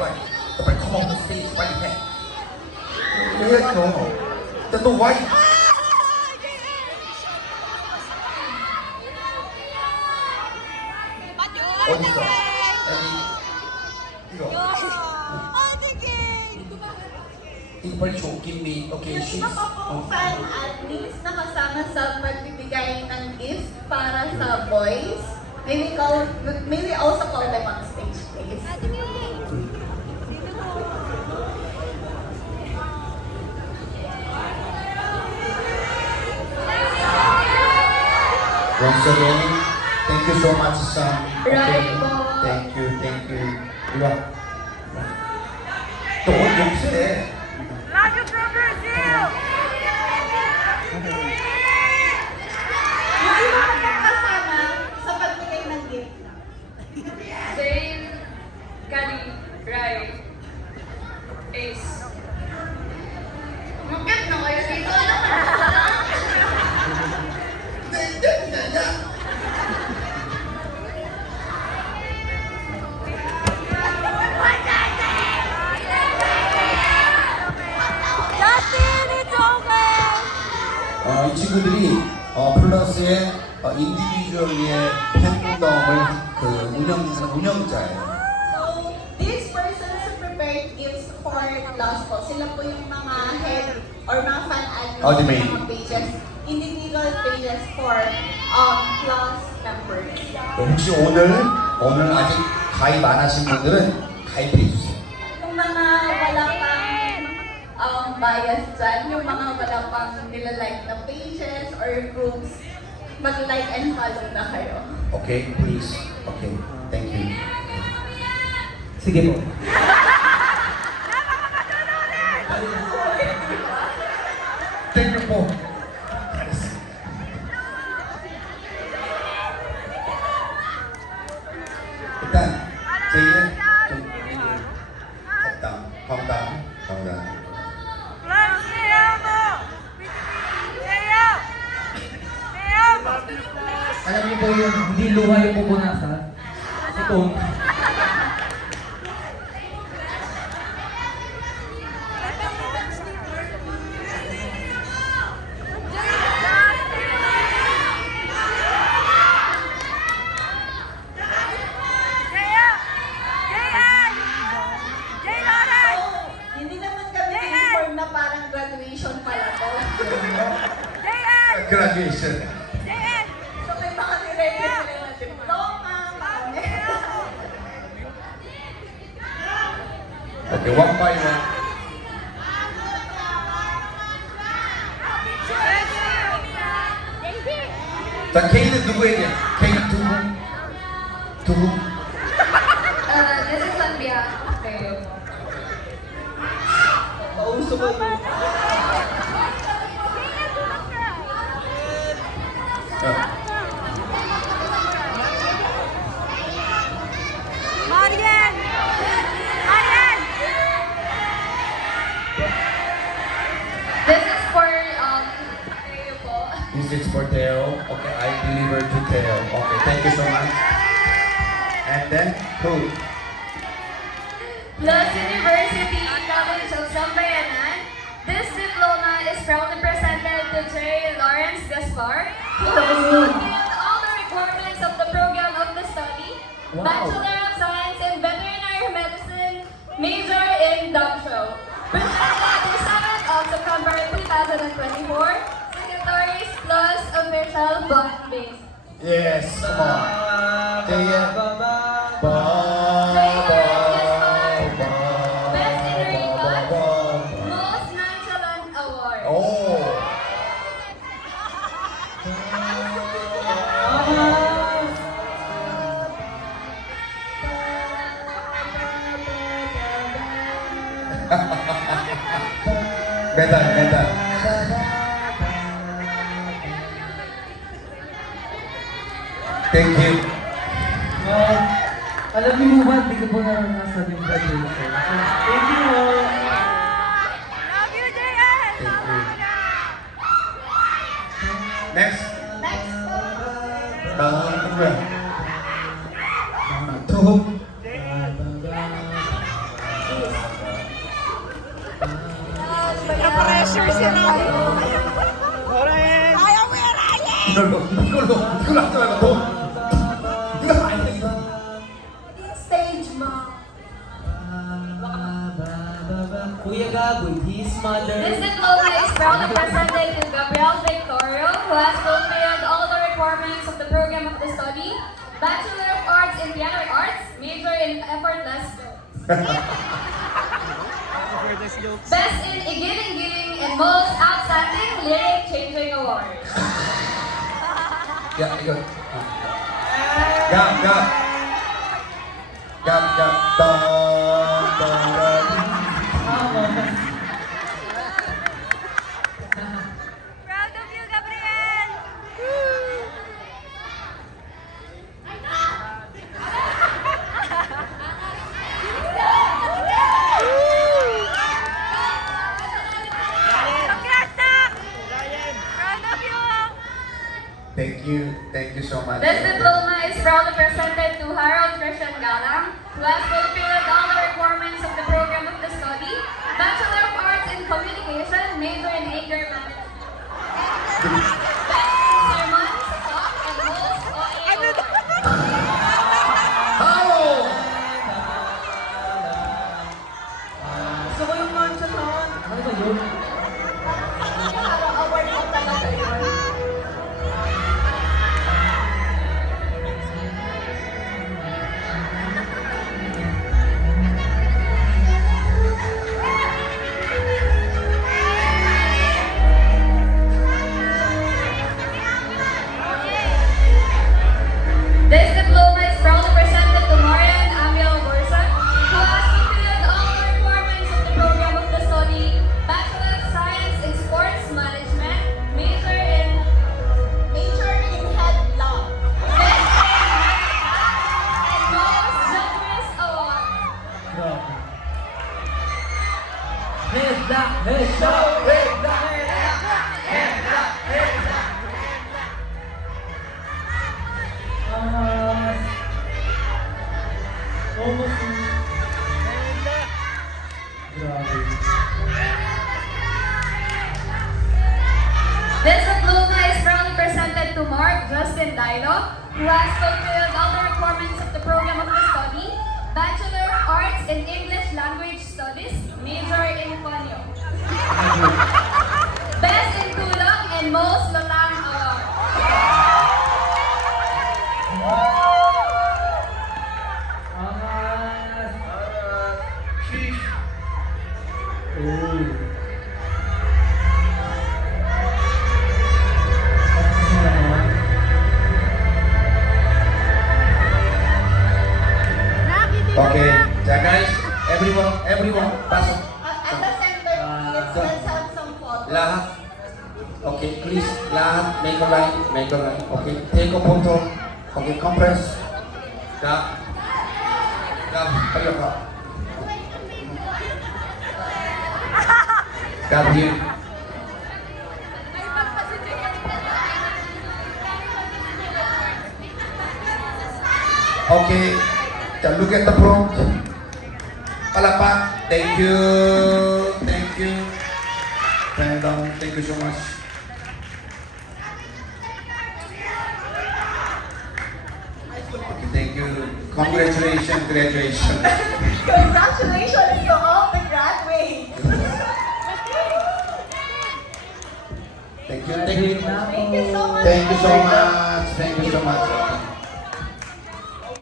right. 빨리 come on the stage, 빨리 해. 해야죠. 근데 너 why? 어딨어? 이거. 이거 빨리 줘. Give me. Okay, she's. Sino pa pong fan at least nakasama sa pagbibigay ng gift para sa boys? Maybe also call them on stage, please. Once again, thank you so much, Sam. Right po. Thank you. 이리 와. 또 여기서 Love you from Brazil! Yung iba pa pong kasama sa pagbigay ng gift. Jane, Kali, Rai, Ace. Mungkin no kayo dito. Justin, it's okay! 이 친구들이 플러스의 인디비주얼리의 팬덤을 운영자예요. So, these persons who prepared gifts for Lost Cause, sila po yung mga head or mga fan admins Oh, the ng main. mga pages, individual pages for Plus members. 혹시 오늘 아직 가입 안 하신 분들은 가입해 주세요. Yung mga wala pang bias dyan, yung mga wala pang nilalike na pages or groups, mag-like and follow na kayo. Okay, please. Okay, thank you. Sige po. Thank you po. 일단 제이는 좀 calm down. Love, te amo! Te amo! Alam niyo po yun, hindi luha yung pupunasan. Ito. Hindi naman kami inform na parang graduation pala to. Graduation. So may mga nire-ready sila na diploma, Okay, one by one. 자, K는 누구에게? K 두 분? This is Sanbia. Okay. pauso ko yun. Marian! Marian! This is for kayo po. This is for Teo. Okay, I deliver to Teo. Okay, thank you so much. And then, who? Plus University College of Sambayanan. This diploma is proudly presented to J. Lawrence Gaspar, who has fulfilled all the requirements of the program of the study. Wow. Bachelor of Science in Veterinary Medicine, major in dog show. Presented the 7th of September 2024, Signatories plus official bond base. Yes, come on. Teo. Best in Recon, Most Nonchalant Award. Oh. medal. Thank you. Alam niyo ba, hindi ko po naranasan yung graduation. Thank you po. Love you, JS! Thank you. Next. Next po. 누구야? 투. Pressure si Ryan. Kaya mo yan, Ryan! Hindi ko lang talaga to. Hindi ka kaya. Stage mo. Kuya Gab with his mother. This diploma is proudly presented to Gabriel Victorio, who has fulfilled all the requirements of the program of the study. Bachelor of Arts in Piano Arts, major in effortless Best in Igiling and most outstanding lyric changing award. Yeah, ikaw. Gab. Proud of you, Gabriel! Congrats, Nak! Proud of you! Thank you so much. This diploma is proudly presented to Harold Christian Galang, who has fulfilled all the requirements of the program of the study. Bachelor of Arts in Communication, major in anger management. Sermons, talk, and host OAO. How? Gusto ko yung mansion naman. Ano ba yun? Parang award mo talaga yun. This diploma is proudly presented to Marian Amiel Borsa, who has fulfilled all the requirements of the program of the study. Bachelor of Science in Sports Management, major in Headlock. Best in and most generous award. Grabe. Head up. Almost. Grabe. This diploma is proudly presented to Mark Justin Dilo, who has fulfilled all the requirements of the program of the study. Bachelor of Arts in English Language Studies, major in Panyo. Best in Tulong and most Lalang Award. Okay. So guys, everyone, pasok. At the center, let's have some photos. Lahat. Okay, please, lahat, make a line. Okay, take a photo. Okay, compress. Gab, kayo ka. Gab here. Okay, so look at the front. Palapak. Thank you. Thank you so much. Thank you. Congratulations, graduation. Congratulations to all the graduates. Thank you. Thank you so much. Thank you so much.